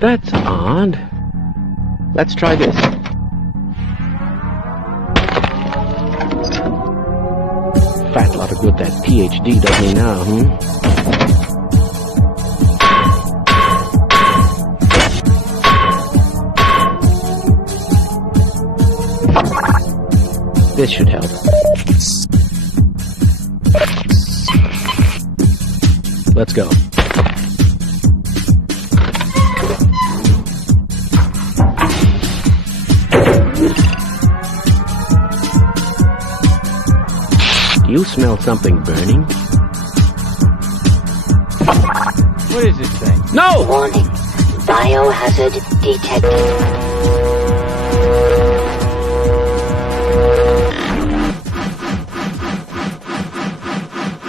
That's odd. Let's try this. Fat lot of good that PhD does me now, This should help. Let's go. Do you smell something burning? What does it say? No! Warning. Biohazard detected.